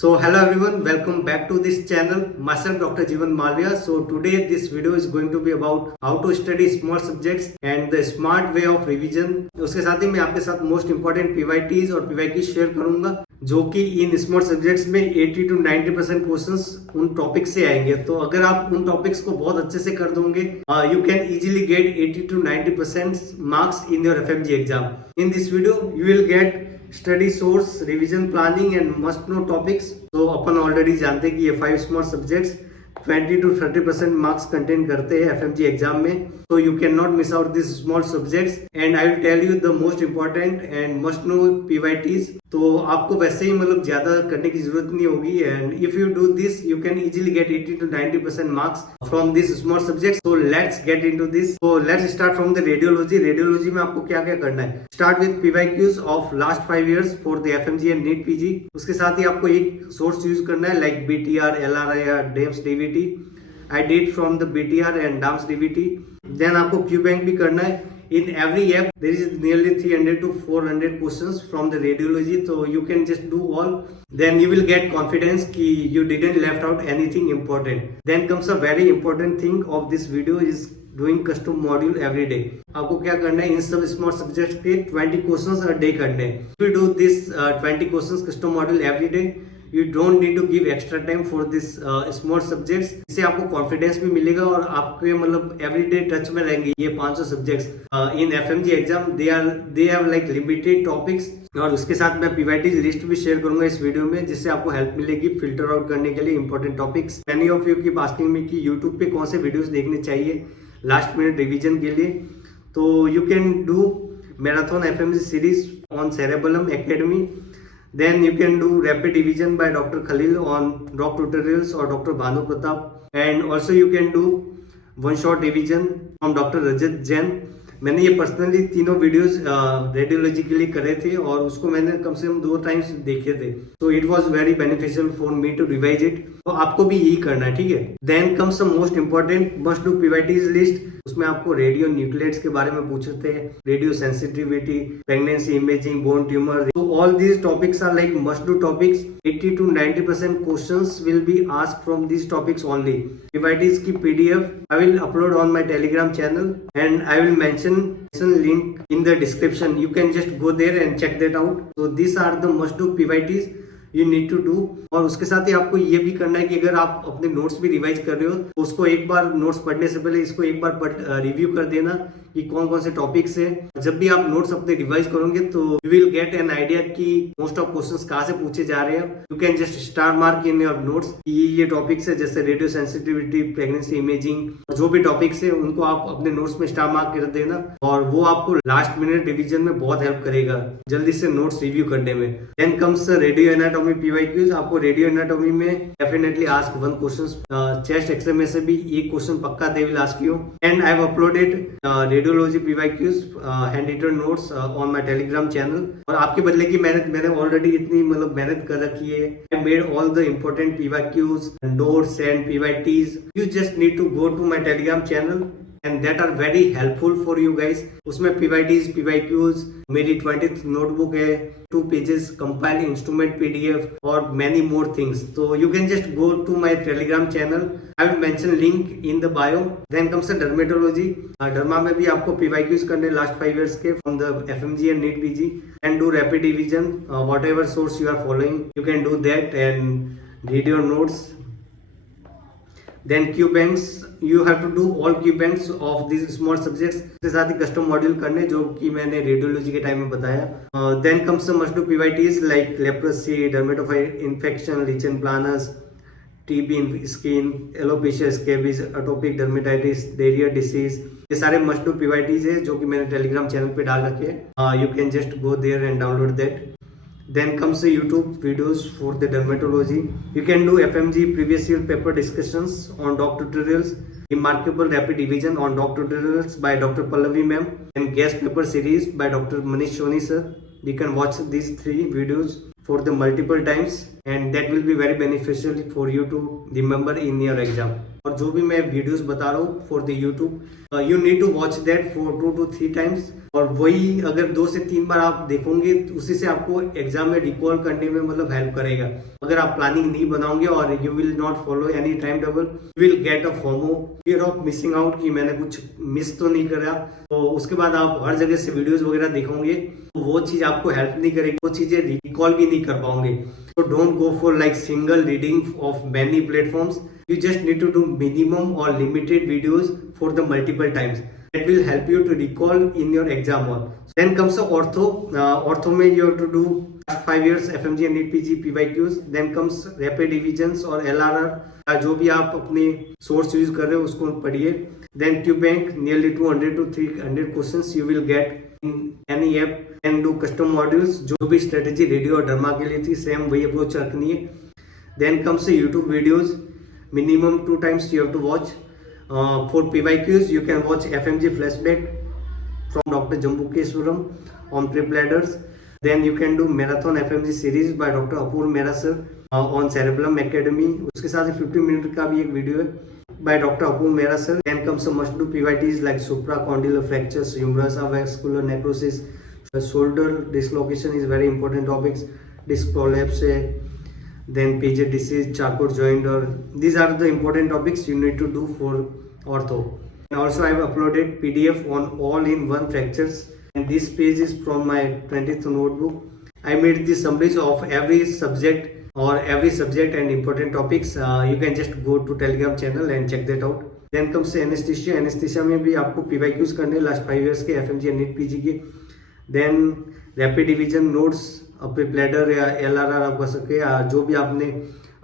So hello everyone, welcome back to this channel. Myself Dr. Jeevan Malviya. So today this video is going to be about how to study small subjects and the smart way of revision. उसके साथ ही मैं आपके साथ most important PYTs और PYQ share करूंगा जो कि in small subjects में 80 to 90% क्वेश्चंस उन टॉपिक्स से आएंगे. तो अगर आप उन टॉपिक्स को बहुत अच्छे से कर दोगे you can easily get 80 to 90% marks in your FMG exam. In this video you will get study source, revision planning and must know topics. तो अपन ऑलरेडी जानते हैं कि ये 5 small subjects 20 to 30% marks contain करते हैं FMG एग्जाम में. तो you can not miss out this small subjects and I will tell you the most important and must no PYTs. तो आपको वैसे ही मतलब ज्यादा करने की जरूरत नहीं होगी and if you do this you can easily get 80 to 90% marks from this small subjects. So let's get into this. So let's start from the radiology. Radiology में आपको क्या क्या करना है? Start with PYQs of last 5 years for the FMG and NEET PG. उसके साथ ही आपको एक सोर्स यूज करना है like BTR, LRI या DAMS DVT. I did from the BTR and DAMS DVT. Then आपको QBank भी करना है. In every app there is nearly 300 to 400 questions from the radiology, so you can just do all. Then you will get confidence कि you didn't left out anything important. Then comes a very important thing of this video is doing custom module every day. आपको क्या करना है? इन सब small subjects के 20 questions a day करने हैं. If you do this 20 questions custom module every day, you don't need to give extra time for this small subjects. इससे आपको कॉन्फिडेंस भी मिलेगा और आपके मतलब एवरीडे टच में रहेंगे ये 500 subjects in FMG exam. They have like limited topics. और उसके साथ मैं PYT लिस्ट भी शेयर करूंगा इस वीडियो में जिससे आपको हेल्प मिलेगी फिल्टर आउट करने के लिए important topics. Many of you keep asking me कि यूट्यूब पे कौन से वीडियोस देखने चाहिए लास्ट मिनट रिवीजन के लिए. तो you can do marathon FMG series on cerebellum academy. Then you can do rapid revision by Dr. Khalil on doc tutorials or Dr. Bhanu Pratap, and also you can do one shot revision from Dr. Rajat Jain. मैंने ये पर्सनली तीनों videos radiology के लिए करे थे और उसको मैंने कम से कम 2 टाइम्स देखे थे. तो it was very beneficial for me to revise it. तो आपको भी यही करना है, ठीक है. Then comes the most important must do PYTs list. उसमें आपको रेडियो न्यूक्लियेट्स के बारे में पूछते हैं, radio sensitivity, pregnancy imaging, bone tumour. तो all these topics are like must do topics. 80 to 90% questions will be asked from these topics only. PYTs की PDF I will upload on my Telegram channel and I will mention link in the description. You can just go there and check that out. So these are the must do PYTs you need to do. और उसके साथ ही आपको ये भी करना है कि अगर आप अपने नोट्स भी रिवाइज कर रहे हो तो उसको एक बार नोट्स पढ़ने से पहले इसको एक बार रिव्यू कर देना कि कौन कौन से टॉपिक्स है. जब भी आप नोट्स अपने रिवाइज करोगे तो you will get an idea कि मोस्ट ऑफ क्वेश्चंस कहाँ से पूछे जा रहे हैं. You can just star mark in your notes कि ये टॉपिक्स है जैसे रेडियो सेंसिटिविटी, प्रेगनेंसी इमेजिंग, जो भी टॉपिक्स है उनको आप अपने नोट्स में स्टार मार्क कर देना और वो आपको लास्ट मिनट रिविजन में बहुत हेल्प करेगा जल्दी से नोट्स रिव्यू करने में. Then comes radio anatomy PYQs. आपको रेडियो एनाटॉमी में definitely ask 1 question. Chest x-ray में से भी एक क्वेश्चन पक्का they will ask you. And I have uploaded radiology PYQs hand written notes on my telegram channel. और आपके बदले की मेहनत मैंने ऑलरेडी इतनी मतलब मेहनत कर रखी है. I made all the important PYQs, notes and PYTs. You just need to go to my telegram channel and that are very helpful for you guys. उसमें PYTs, PYQs, मेरी 20th नोटबुक है, 2 pages compiled instrument PDF और many more things. So you can just go to my Telegram channel. I will mention link in the bio. Then comes the dermatology. Derma में भी आपको PYQs करने last 5 years के from the FMG and NEET PG and do rapid revision. Whatever source you are following, you can do that and read your notes. Then QBanks, you have to do all QBanks of these small subjects. इसके साथ ही custom module करने जो कि मैंने रेडियोलॉजी के टाइम में बताया. Then comes some must do PYTs like leprosy, dermatophyte infection, lichen planus, TB in skin, alopecia scabies, atopic dermatitis, diarrhea disease. ये सारे must do PYTs है जो कि मैंने टेलीग्राम चैनल पे डाल रखे हैं. You can just go there and download that. Then comes the YouTube videos for the dermatology. You can do FMG previous year paper discussions on doc tutorials, remarkable rapid revision on doc tutorials by Dr. Pallavi ma'am, and guest paper series by Dr. Manish Soni sir. You can watch these 3 videos for the multiple times and that will be very beneficial for you to remember in your exam. और जो भी मैं वीडियोस बता रहा हूँ for the YouTube you need to watch that for 2 to 3 times और वही अगर 2 से 3 बार आप देखोगे तो उसी से आपको एग्जाम में रिकॉल करने में मतलब हेल्प करेगा. अगर आप प्लानिंग नहीं बनाओगे और you will not follow any time table you will get a FOMO fear of missing out कि मैंने कुछ मिस तो नहीं करा. तो उसके बाद आप हर जगह से वीडियोस वगैरह देखोगे तो वो चीज आपको हेल्प नहीं करेगी, वो चीजें रिकॉल भी नहीं कर पाओगे. So don't go for like single reading of many platforms. You just need to do minimum or limited videos for the multiple times. That will help you to recall in your exam hall. Then comes the ortho. Ortho में you have to do 5 years FMG and NEET PG PYQs. Then comes rapid revisions और LRR. जो भी आप अपने source use कर रहे हो उसको पढ़िए. Then QBank nearly 200 to 300 questions you will get in any app. And do custom modules जो भी स्ट्रेटेजी रेडियो और ड्रामा के लिए थी सेम वही अप्रोच रखनी है. देन कम्स से YouTube videos minimum 2 times you have to watch. For PYQs you can watch FMG flashback from Dr. Jambukeswaram on prep ladders. Then you can do marathon FMG series by Dr. Apur Mehra sir on Cerebellum Academy. उसके साथ 15 मिनट का भी एक वीडियो है by Dr. Apur Mehra sir. Then comes some must do PYTs like supracondylar fractures, humerus avascular necrosis. The shoulder dislocation is very important topics. Disc prolapse, then Paget disease, Charcot joint, or these are the important topics you need to do for ortho. And also I have uploaded PDF on all-in-one fractures, and this page is from my 20th notebook. I made the summaries of every subject and important topics. You can just go to Telegram channel and check that out. Then comes anesthesia. Anesthesia में भी आपको PYQs करने लास्ट 5 years के FMG and NEET PG के. Then rapid division notes अपने प्लेडर या LRR आप कर सके या जो भी आपने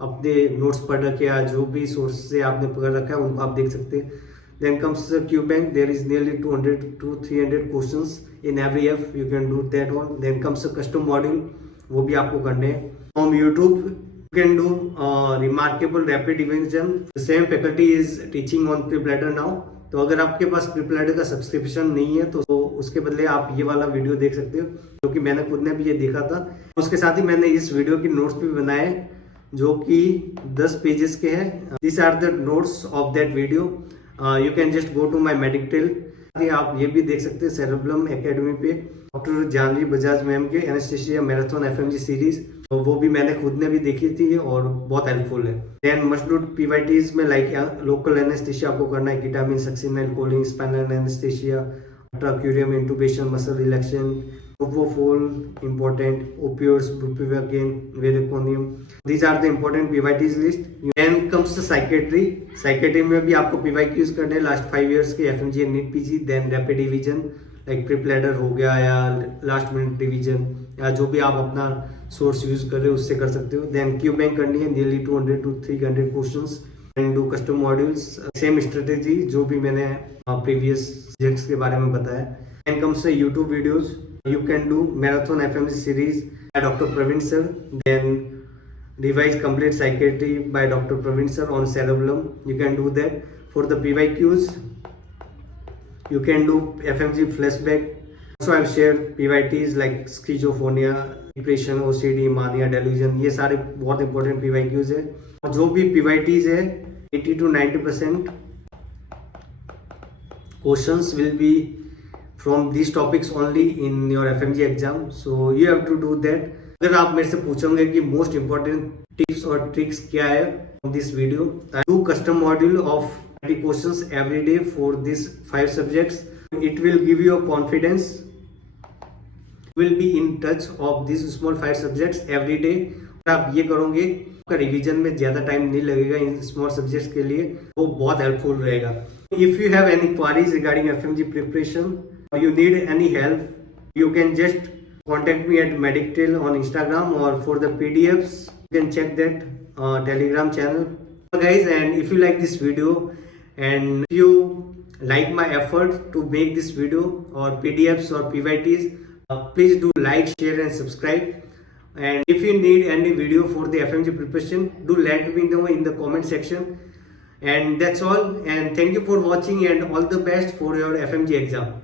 अपने नोट्स पढ़ रखे या जो भी सोर्स से आपने पकड़ रखा है उनको आप देख सकते हैं. Then comes QBank. There is nearly 200 to 300 questions in every F. You can do that all. Then comes custom module वो भी आपको करने हैं. From YouTube you can do remarkable rapid division. Same faculty is teaching on pre प्लेडर now. तो अगर आपके पास प्री प्लेडर का सब्सक्रिप्शन नहीं है तो उसके बदले आप ये वाला वीडियो देख सकते हो क्योंकि मैंने खुद ने भी ये देखा था. उसके साथ ही मैंने इस वीडियो की नोट्स भी बनाए जो कि 10 पेजेस के हैं. This are the notes of that video. You can just go to my मेडिकटेल. आप ये भी देख सकते हैं सेरेबलम एकेडमी पे डॉक्टर जानवी बजाज मैम के एनेस्थीसिया मैराथन FMG सीरीज. तो वो भी मैंने खुद ने भी देखी थी और बहुत हेल्पफुल है. देन मस्ट डू PYTs में लाइक लोकल एनेस्थीसिया आपको करना है. Ketamine succinyl choline spinal anaesthesia atracurium intubation muscle relaxation propofol important opioids bupivacaine valicondium. These are the important PYTs list. Then comes the psychiatry में भी आपको PYQs करने लास्ट 5 years के FMG and NEET PG. then rapid revision like prep ladder हो गया या last minute revision या जो भी आप अपना सोर्स यूज कर रहे हो उससे कर सकते हो. then QBank करनी है नियरली 200 to 300 questions and do custom modules. Same strategy जो भी मैंने प्रीवियस सब्जेक्ट्स के बारे में बताया. then comes the YouTube videos. You can do marathon FMG series by Dr. Praveen sir. Then revise complete psychiatry by Dr. Praveen sir on cerebellum. You can do that. For the PYQs, you can do FMG flashback. Also, I've shared PYTs like schizophrenia, depression, OCD, mania, delusion. ये सारे बहुत important PYQs है. और जो भी PYTs है 80 to 90% questions will be from these topics only in your FMG exam. So you have to do that. अगर आप मेरे से पूछोगे कि most important tips और tricks क्या है on this video, I do custom module of 20 questions every day for these 5 subjects. It will give you a confidence. You will be in touch of these small 5 subjects every day. अगर आप ये करोगे आपका रिवीजन में ज़्यादा टाइम नहीं लगेगा in small subjects के लिए, वो बहुत हेल्पफुल रहेगा. If you have any queries regarding FMG preparation, or you need any help, you can just contact me at Medictail on Instagram, or for the PDFs you can check that Telegram channel. So guys, and if you like this video and if you like my effort to make this video or PDFs or PYTs, please do like, share and subscribe. And if you need any video for the FMG preparation, do let me know in the comment section. And that's all, and thank you for watching and all the best for your FMG exam.